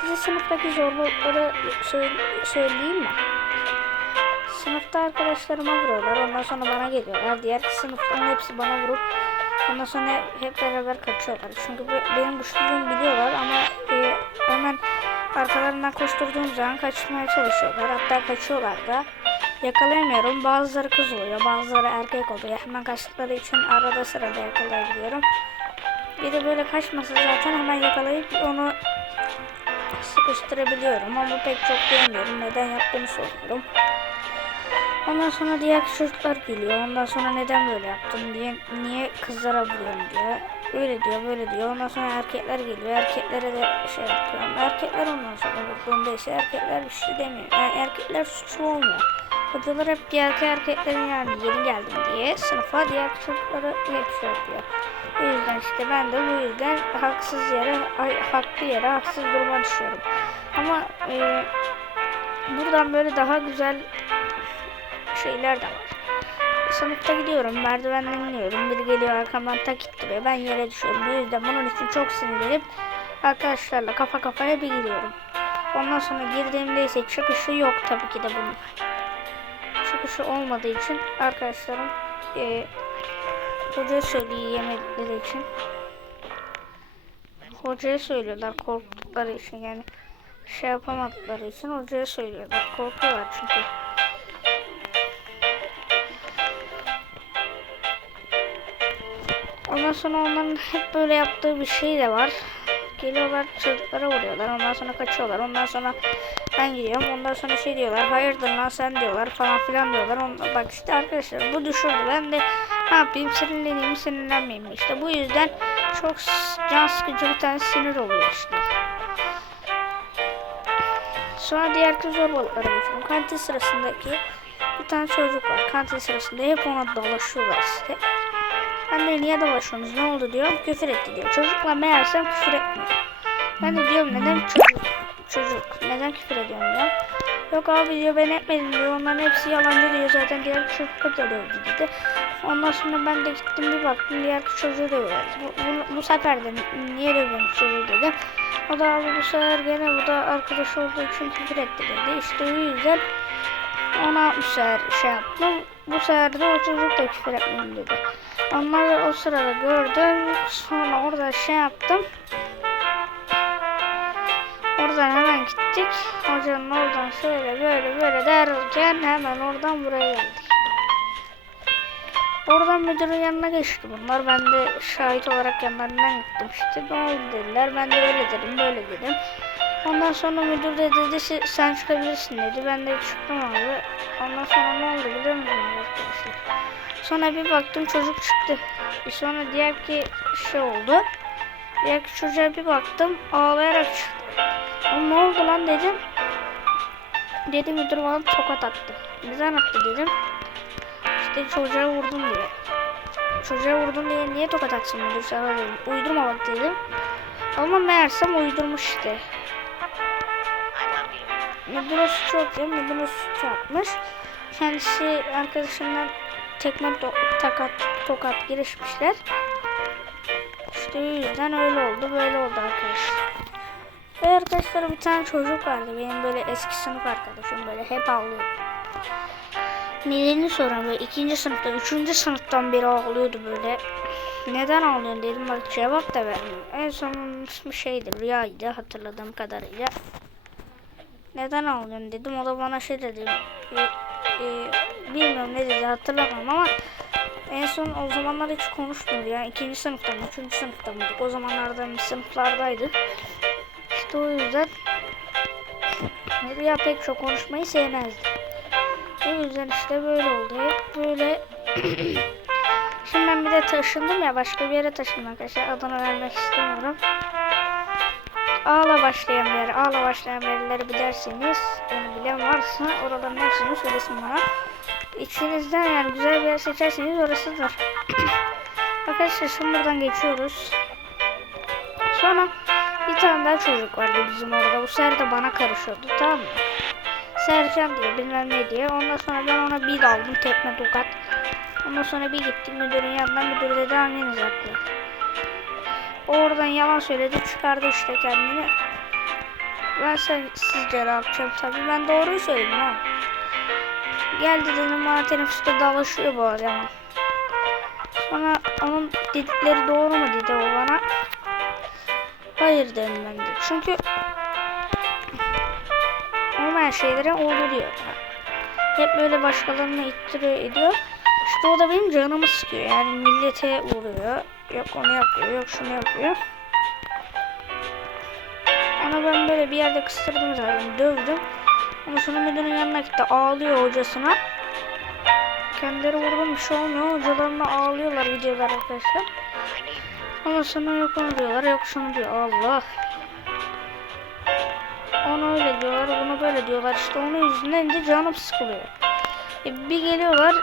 Size sınıftaki zorlukları söyle- söyleyeyim mi? Sınıfta arkadaşlarıma vuruyorlar. Ondan sonra bana geliyorlar. Diğer sınıfların hepsi bana vurup ondan sonra hep beraber kaçıyorlar. Çünkü be- benim güçlülüğümü biliyorlar ama e, hemen arkalarından koşturduğum zaman kaçmaya çalışıyorlar. Hatta kaçıyorlar da. Yakalayamıyorum. Bazıları kız oluyor, bazıları erkek oluyor. Hemen kaçtıkları için arada sırada yakalayabiliyorum. Bir de böyle kaçmasa zaten hemen yakalayıp onu sıkıştırabiliyorum ama pek çok diyemiyorum. Neden yaptığını soruyorum. Ondan sonra diğer çocuklar geliyor. Ondan sonra neden böyle yaptın diye, niye kızlara vuruyorsun diye. Öyle diyor, böyle diyor. Ondan sonra erkekler geliyor. Erkeklere de şey yapıyorum. Erkekler ondan sonra vurduğunda ise erkekler bir şey demiyor. Yani erkekler suçlu olmuyor. Hocalar hep diğer erkeklerin yani yeni geldim diye sınıfa diğer çocuklara hep şey yapıyor. O yüzden işte ben de bu yüzden haksız yere, haklı yere haksız duruma düşüyorum. Ama e, buradan böyle daha güzel şeyler de var. Sınıfta gidiyorum, merdivenden iniyorum. Biri geliyor arkamdan tak ittiriyor. Ben yere düşüyorum. Bu yüzden bunun için çok sinirlenip arkadaşlarla kafa kafaya bir gidiyorum. Ondan sonra girdiğimde ise çıkışı yok tabii ki de bunun. Çıkışı olmadığı için arkadaşlarım e, hocaya söyleyemedikleri için hocaya söylüyorlar korktukları için yani şey yapamadıkları için hocaya söylüyorlar. Korkuyorlar çünkü. Ondan sonra onların hep böyle yaptığı bir şey de var. Geliyorlar çocuklara vuruyorlar. Ondan sonra kaçıyorlar. Ondan sonra ben gidiyorum. Ondan sonra şey diyorlar. Hayırdır lan sen diyorlar falan filan diyorlar. Ondan, bak işte arkadaşlar bu düşürdü. Ben de ne yapayım sinirleneyim sinirlenmeyeyim? İşte bu yüzden çok can sıkıcı bir tane sinir oluyor işte. Sonra diğer kız zorbalıklara geçiyorum. Kantin sırasındaki bir tane çocuk var. Kantin sırasında hep ona dolaşıyorlar işte. Ben de niye dolaşıyorsunuz ne oldu diyorum küfür etti diyor. Çocukla meğersem küfür etmiyor. Ben de diyorum neden çocuk çocuk neden küfür ediyorsun diyorum. Yok abi diyor ben etmedim diyor. Onların hepsi yalancı diyor zaten diğer çocuklar da dövdü dedi. Ondan sonra ben de gittim bir baktım diğer çocuğu dövüyor. Bu, bu, bu sefer de niye dövüyorsun çocuğu dedim. O da abi bu sefer gene bu da arkadaş olduğu için küfür etti dedi. İşte o yüzden ona bu sefer şey yaptım. Bu sefer de o çocuk da küfür etmeyeyim dedi. Onları o sırada gördüm. Sonra orada şey yaptım. Oradan hemen gittik. Hocanın oradan şöyle böyle böyle derken hemen oradan buraya geldik. Oradan müdürün yanına geçti bunlar. Ben de şahit olarak yanlarından gittim. İşte ne oldu dediler. Ben de öyle dedim böyle dedim. Ondan sonra müdür de dedi "Se- sen çıkabilirsin dedi. Ben de çıktım abi. Ondan sonra ne oldu biliyor musunuz arkadaşlar? Sonra bir baktım çocuk çıktı. Bir sonra diğer ki şey oldu. Diğer ki çocuğa bir baktım ağlayarak çıktı. Ne oldu lan dedim. Dedi müdür bana tokat attı. Neden attı dedim. İşte çocuğa vurdum diye. Çocuğa vurdum diye niye tokat atsın müdür sana dedim. Uydurma bak dedim. Ama meğersem uydurmuş işte. Müdür o suçu atıyor. Müdür o suçu atmış. Kendisi arkadaşından tekme to- takat, tokat girişmişler. İşte yüzden öyle oldu. Böyle oldu arkadaşlar. Ve arkadaşlar bir tane çocuk vardı. Benim böyle eski sınıf arkadaşım. Böyle hep ağlıyordu. Nedenini soran böyle ikinci sınıfta, üçüncü sınıftan beri ağlıyordu böyle. Neden ağlıyorsun dedim bak cevap da vermiyor. En son ismi şeydi Rüya'ydı hatırladığım kadarıyla. Neden ağlıyorsun dedim. O da bana şey dedi. E, e, bilmiyorum ne dedi hatırlamam ama en son o zamanlar hiç konuşmuyordu ya. İkinci sınıfta mı, üçüncü sınıfta mıydık? O zamanlarda sınıflardaydık. İşte o yüzden Rüya pek çok konuşmayı sevmezdi. O yüzden işte böyle oldu. Hep böyle Şimdi ben bir de taşındım ya başka bir yere taşındım arkadaşlar. Adını vermek istemiyorum. Ağla başlayan bir yer, ağla başlayan yerleri bilirseniz, yani bilen varsa oraların hepsini söylesin bana. İçinizden yani güzel bir yer seçerseniz orasıdır. Arkadaşlar şimdi buradan geçiyoruz. Sonra bir tane daha çocuk vardı bizim orada. Bu sefer de bana karışıyordu tamam mı? Sercan diye bilmem ne diye. Ondan sonra ben ona bir aldım tekme tokat. Ondan sonra bir gittim müdürün yanına müdür dedi anneniz haklı. Oradan yalan söyledi çıkardı işte kendini. Ben sen, sizce ne yapacağım tabii. Ben doğruyu söyledim ha. Geldi dedim bana teneffüste dalaşıyor bu adam. Sonra onun dedikleri doğru mu dedi o bana. Hayır dedim ben de. Çünkü olmayan şeylere oldu diyor. Hep böyle başkalarını ittiriyor ediyor. İşte o da benim canımı sıkıyor. Yani millete vuruyor. Yok onu yapıyor, yok şunu yapıyor. Ona ben böyle bir yerde kıstırdım zaten, dövdüm. Ama sonra müdürün yanına gitti, ağlıyor hocasına. Kendileri vurdum bir şey olmuyor. Hocalarına ağlıyorlar videolar arkadaşlar. Ama sonra yok onu diyorlar, yok şunu diyor. Allah. Onu öyle diyorlar, bunu böyle diyorlar. İşte onun yüzünden de canım sıkılıyor. E, bir geliyorlar,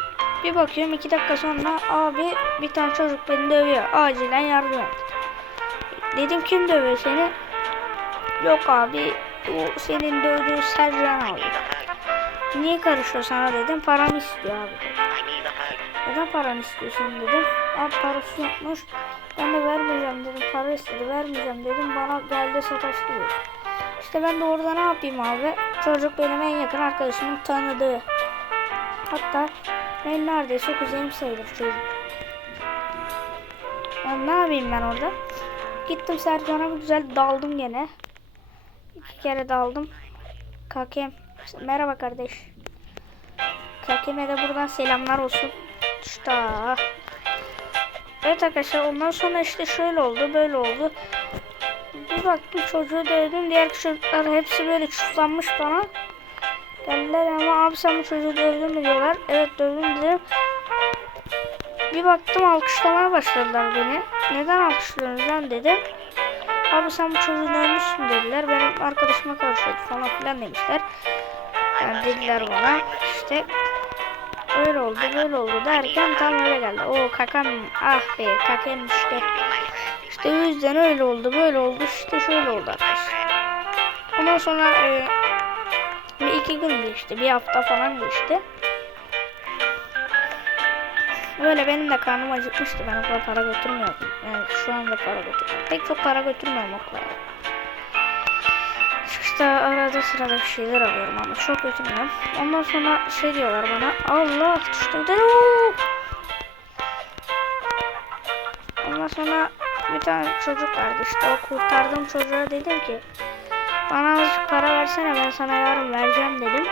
bir bakıyorum iki dakika sonra abi bir tane çocuk beni dövüyor. Acilen yardım et. Dedim kim dövüyor seni? Yok abi o senin dövdüğün Sercan abi. Niye karışıyor sana dedim. Param istiyor abi dedi. Neden paranı istiyorsun dedim. Abi parası yokmuş. Ben de vermeyeceğim dedim. Para istedi vermeyeceğim dedim. Bana geldi sataştı. İşte ben de orada ne yapayım abi? Çocuk benim en yakın arkadaşımın tanıdığı. Hatta ben neredeyse kuzenim sayılır çocuk. Yani ne yapayım ben orada? Gittim Sercan'a bir güzel daldım gene. İki kere daldım. Kakem. Merhaba kardeş. Kakem'e de buradan selamlar olsun. İşte. Evet arkadaşlar ondan sonra işte şöyle oldu böyle oldu. Bir baktım çocuğu dövdüm. Diğer çocuklar hepsi böyle çuflanmış bana. Geldiler ama abi sen bu çocuğu dövdün mü diyorlar. Evet dövdüm dedim. Bir baktım alkışlamaya başladılar beni. Neden alkışlıyorsunuz lan dedim. Abi sen bu çocuğu dövmüşsün dediler. Benim arkadaşıma karışıyordu falan filan demişler. Yani dediler bana. İşte öyle oldu böyle oldu derken tam öyle geldi. O kakam ah be kakam işte. İşte o yüzden öyle oldu böyle oldu işte şöyle oldu arkadaşlar. Ondan sonra e, bir iki gün geçti bir hafta falan geçti. Böyle benim de karnım acıkmıştı. Ben okula para götürmüyordum. Yani şu anda para götürüyorum. Pek çok para götürmüyorum okula. İşte arada sırada bir şeyler alıyorum ama çok götürmüyorum. Ondan sonra şey diyorlar bana. Allah. De Ondan sonra bir tane çocuk vardı işte o kurtardığım çocuğa dedim ki bana azıcık para versene ben sana yarın vereceğim dedim.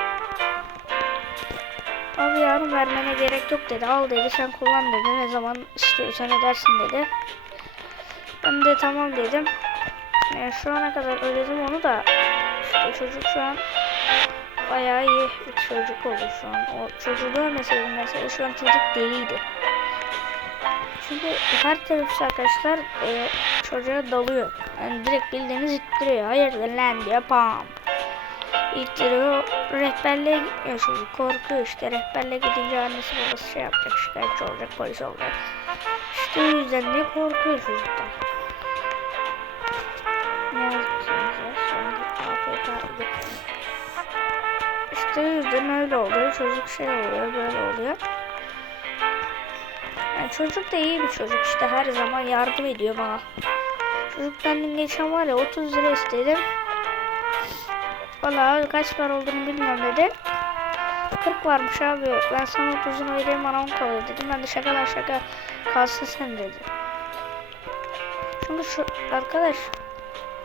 Abi yarın vermene gerek yok dedi. Al dedi sen kullan dedi. Ne zaman istiyorsan ödersin dedi. Ben de tamam dedim. Yani şu ana kadar ödedim onu da işte çocuk şu an bayağı iyi bir çocuk oldu şu an. O çocuğu dövmeseydim mesela şu an çocuk deliydi. Çünkü her teneffüs arkadaşlar e, çocuğa dalıyor. Yani direkt bildiğiniz ittiriyor. Hayırdır lan diyor pam. İttiriyor. Rehberliğe gitmiyor çocuk. Korkuyor işte. Rehberliğe gidince annesi babası şey yapacak. Şikayetçi olacak. Polis olacak. İşte o yüzden de korkuyor çocuklar. Ne yazıksınız İşte yüzden öyle oluyor. Çocuk şey oluyor. Böyle oluyor. Yani çocuk da iyi bir çocuk işte her zaman yardım ediyor bana. Çocuktan dün geçen var ya 30 lira istedim. Valla kaç para olduğunu bilmiyorum dedi. 40 varmış abi ben sana 30'unu vereyim bana 10 kalıyor dedim. Ben de şaka lan şaka kalsın sen dedi. Çünkü şu arkadaş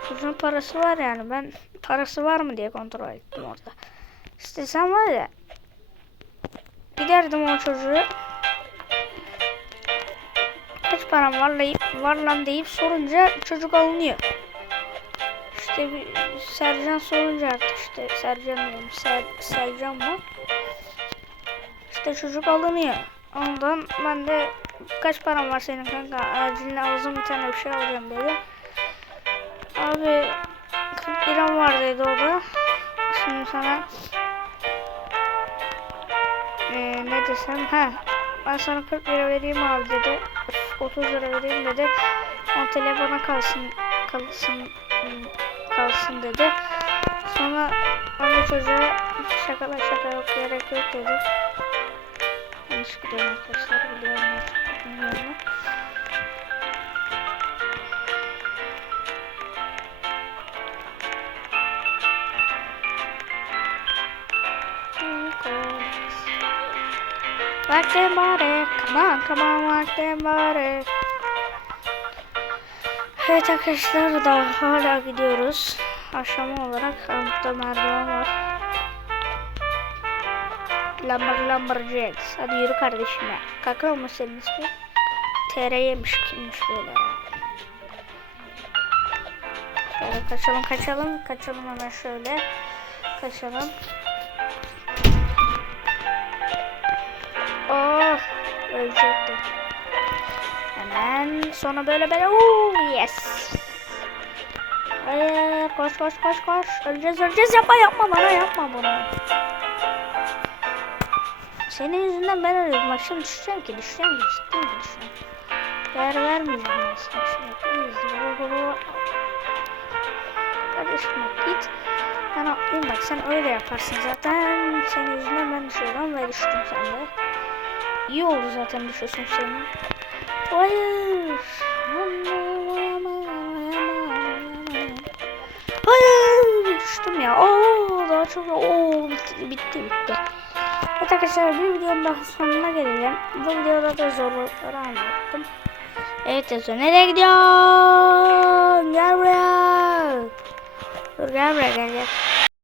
çocuğun parası var yani ben parası var mı diye kontrol ettim orada. İstesem var ya giderdim o çocuğu kaç param var, var lan deyip sorunca çocuk alınıyor. İşte bir Sercan sorunca artık işte Sercan diyorum Ser, Sercan mı? İşte çocuk alınıyor. Ondan ben de kaç param var senin kanka acil lazım bir tane bir şey alacağım dedim. Abi 40 liram var dedi o da. Şimdi sana ee, ne desem ha ben sana 40 lira vereyim abi dedi. 30 lira vereyim dedi. O telefona kalsın kalsın kalsın dedi. Sonra ben çocuğa şaka şaka yok gerek yok dedi. Yanlış gidiyorum arkadaşlar biliyorum artık bilmiyorum. Vakti mübarek. Come on, come on, vakti mübarek. Evet arkadaşlar daha hala gidiyoruz. Aşama olarak altta merdiven var. Lambar Lumberjacks. Hadi yürü kardeşim ya. Kakao mu senin ismin? TR'ymiş kimmiş böyle ya. Şöyle kaçalım kaçalım. Kaçalım hemen şöyle. Kaçalım. Oh ölecektim. Hemen sonra böyle böyle uuu yes. Hayır koş koş koş koş. Öleceğiz öleceğiz yapma yapma bana yapma bunu. Senin yüzünden ben ölüyorum. Bak şimdi düşeceğim ki düşeceğim ki ciddi mi düşeceğim. Değer vermeyeceğim ben şimdi. İyiyiz. Kardeşim git. Ben atlayayım bak sen öyle yaparsın zaten. Senin yüzünden ben düşüyorum ve düştüm sen de. İyi oldu zaten düşüyorsun senin. Hayır. Hayır. Düştüm ya. Oo, daha çok. Oo, bitti bitti. bitti. Evet arkadaşlar bir videonun daha sonuna gelelim. Bu videoda da zorlukları anlattım. Evet yazıyor. Nereye gidiyorsun? Gel buraya. Dur gel buraya gel gel.